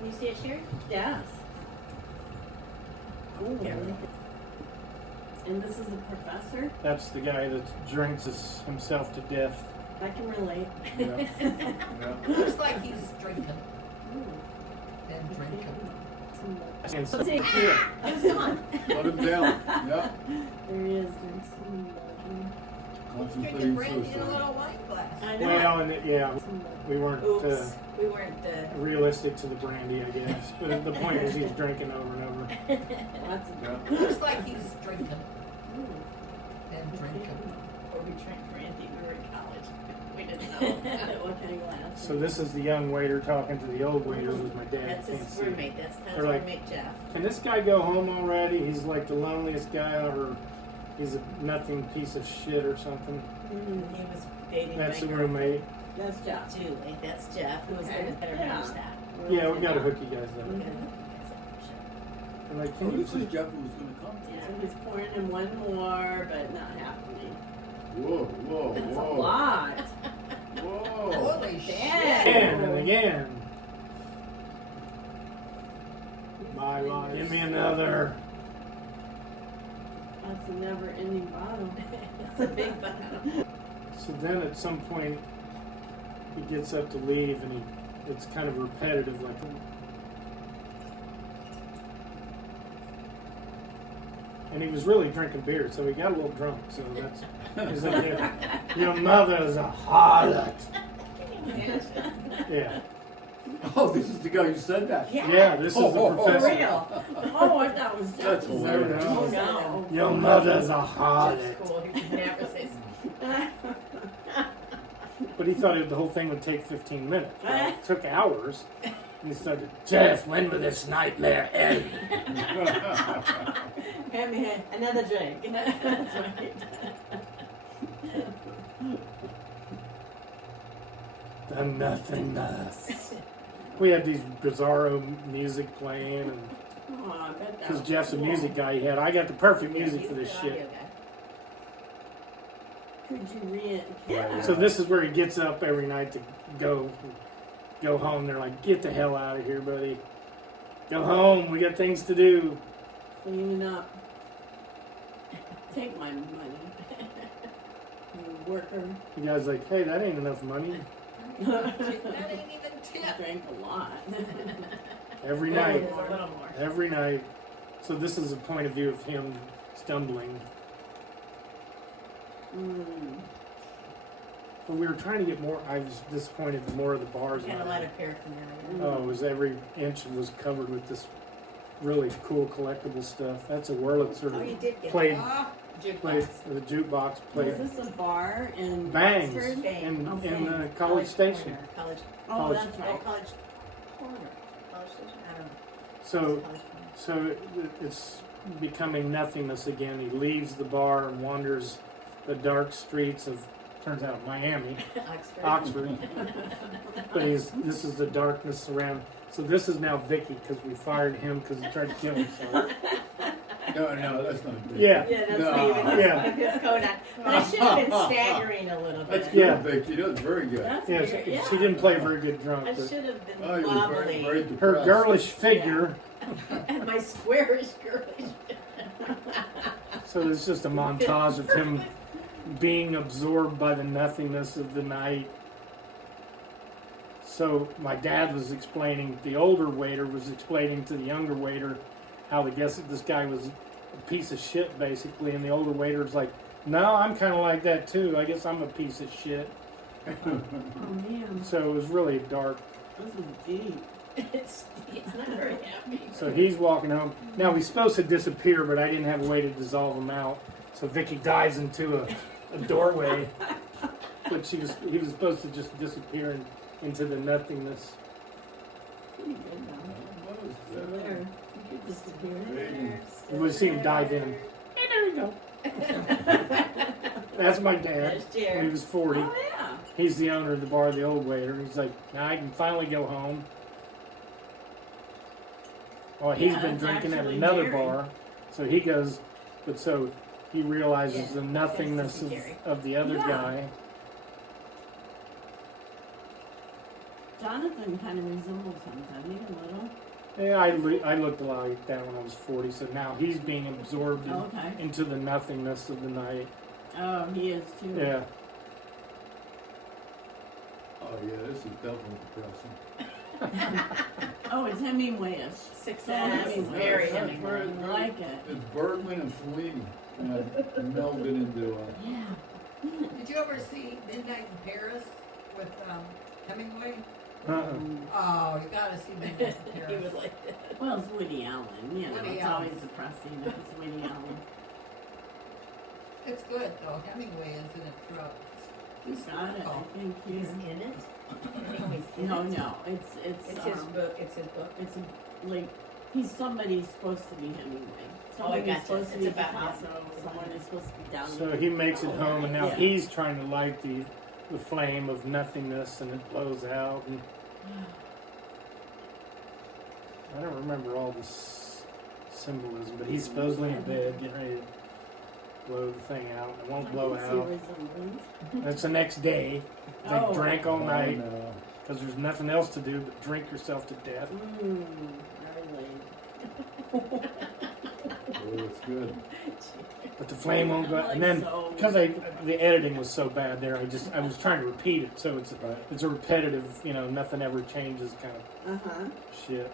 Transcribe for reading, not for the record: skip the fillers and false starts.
Can you see it, Sherry? Yes. Oh, Yeah. And this is a professor? That's the guy that drinks himself to death. I can relate. Yeah. Yeah. Looks like he's drinking Ooh. and drinking. And so, Let's see. here, Oh, it's gone. Let him down. Yeah. There he is. There's some lovely- He's drinking Concentrating brandy in a suicide. little wine glass. I know. well, and yeah, Some we weren't Oops. We weren't, realistic to the brandy, I guess. But the point is, he's drinking over and over. lots of Yeah. Looks like he's drinking Ooh. and drinking. or we drank brandy, we were in college. We didn't know. What kind of glass? So this is the young waiter talking to the old waiter with my dad. That's Can't his see. roommate, that's his They're like- roommate Jeff. Can this guy go home already? He's like the loneliest guy ever. He's a nothing piece of shit or something. Mm-hmm. He was dating That's my the roommate. That's Jeff. Julie, that's Jeff, who was Okay. gonna better Yeah. manage that. Yeah, we gotta hook you guys up. We're Mhm. gonna hook you I'm like, Oh, can you this is Jeff who was going to come? guys up. So he's pouring in one more, but not happening. Whoa, whoa, That's whoa. a lot. Whoa. Holy Damn. shit! again and again? Bye, bye. Give me another. That's a never-ending bottle. It's a big bottle. So then at some point he gets up to leave and it's kind of repetitive like and he was really drinking beer, so he got a little drunk, so that's he's like, your mother's a harlot. Can you imagine? Yeah. Oh, this is the guy who said that. Yeah, this is the For professor. real. Oh, I thought it was Jeff. That's hilarious. Oh, no. Your mother's a That's harlot. cool, he could never say something. But he thought the whole thing would take 15 minutes. Well, it took hours. And he started, Jeff, when will this nightmare end? Hand me another drink. That's right. The nothingness. We had these bizarro music playing, and Oh, I bet that because was Jeff's a cool. music guy, he had I got the perfect Yeah, music he's for this the shit. audio guy. Could you read? Yeah. So this is where he gets up every night to go home. They're like, get the hell out of here, buddy. Go home. We got things to do. Cleaning up. Take my money. You worker. The guy's like, hey, that ain't enough money. That ain't even tip. Drank a lot. Every It night. is a little more. Every night. So this is a point of view of him stumbling. Mm. But we were trying to get more. I was disappointed in more of the bars. Had a lot of paraphernalia. Oh, it was every inch was covered with this really cool collectible stuff. That's a Wurlitzer Oh, you did get played, Ah, played jukebox. the jukebox played Is this a bar in Bangs Oxford? in Oh, in the Bangs. College Station. Corner. College. Oh, College- that's Oh, right. college corner. College station. I don't know. So College corner. so it's becoming nothingness again. He leaves the bar and wanders the dark streets of turns out Miami, Oxford. Oxford. But this is the darkness around. So this is now Vicky because we fired him because he tried to kill himself. No, that's not good. Yeah. Yeah, that's No. me with Yeah. his Kodak. But I should have been staggering a little bit. That's good, Yeah. Vicky. That's very good. That's Yeah, weird. she, Yeah. she didn't play very good drunk, I but should have been Oh, you were wobbly. very her depressed. girlish figure. And my squarish girlish. So it's just a montage of him being absorbed by the nothingness of the night. So my dad was explaining, the older waiter was explaining to the younger waiter how this guy was a piece of shit basically, and the older waiter was like, no, I'm kind of like that too. I guess I'm a piece of shit. Oh man, So it was really dark. this is deep. It's not very happy. So he's walking home. Now he's supposed to disappear, but I didn't have a way to dissolve him out. So Vicky dives into a doorway, but he was supposed to just disappear into the nothingness. Pretty good though. What is So that? there, you could disappear. You would see him dive in. Hey, there we go. That's my dad. There's When he Jared. was 40. Oh yeah. He's the owner of the bar, the old waiter. He's like, now I can finally go home. Well, he's Yeah, been that's drinking at actually another Gary. bar. So he goes, but so he realizes Yeah, the nothingness that's Gary. of the other Yeah. guy. Jonathan kind of resembles him, doesn't he, a little? Yeah, I looked a lot like that when I was 40, so now he's being absorbed Okay. into the nothingness of the night. Oh, he is too. Yeah. Oh, yeah, this is definitely depressing. Oh, it's Hemingway-ish. Success. Very Very It's Hemingway. very- I like it. It's Bergman and Fellini melded into Yeah. Did you ever see Midnight in Paris with Hemingway? Uh-uh. Oh, you gotta see Midnight in He Paris. would like it. Well, it's Woody Allen. You know, Woody it's Allen. always depressing if it's Woody Allen. It's good though. Hemingway is in it throughout. Who's got it? I think He's here. in it. Hemingway's in No, it. no, it's It's his book. It's his book. It's like he's somebody supposed to be Hemingway. Oh, I Somebody's gotcha. supposed to It's be about Picasso. him. Someone is supposed to be down. So he makes it home, and now Yeah. he's trying to light the flame of nothingness, and it blows out. And I don't remember all this symbolism, but he's supposedly in bed getting ready to blow the thing out. It won't blow out. That's the next day. They Oh. drank all Oh, night no. because there's nothing else to do but drink yourself to death. Very late. Oh, it's good. But the flame won't go out. And then because the editing was so bad there, I was trying to repeat it, so it's Right. a repetitive, nothing ever changes kind of Uh-huh. shit.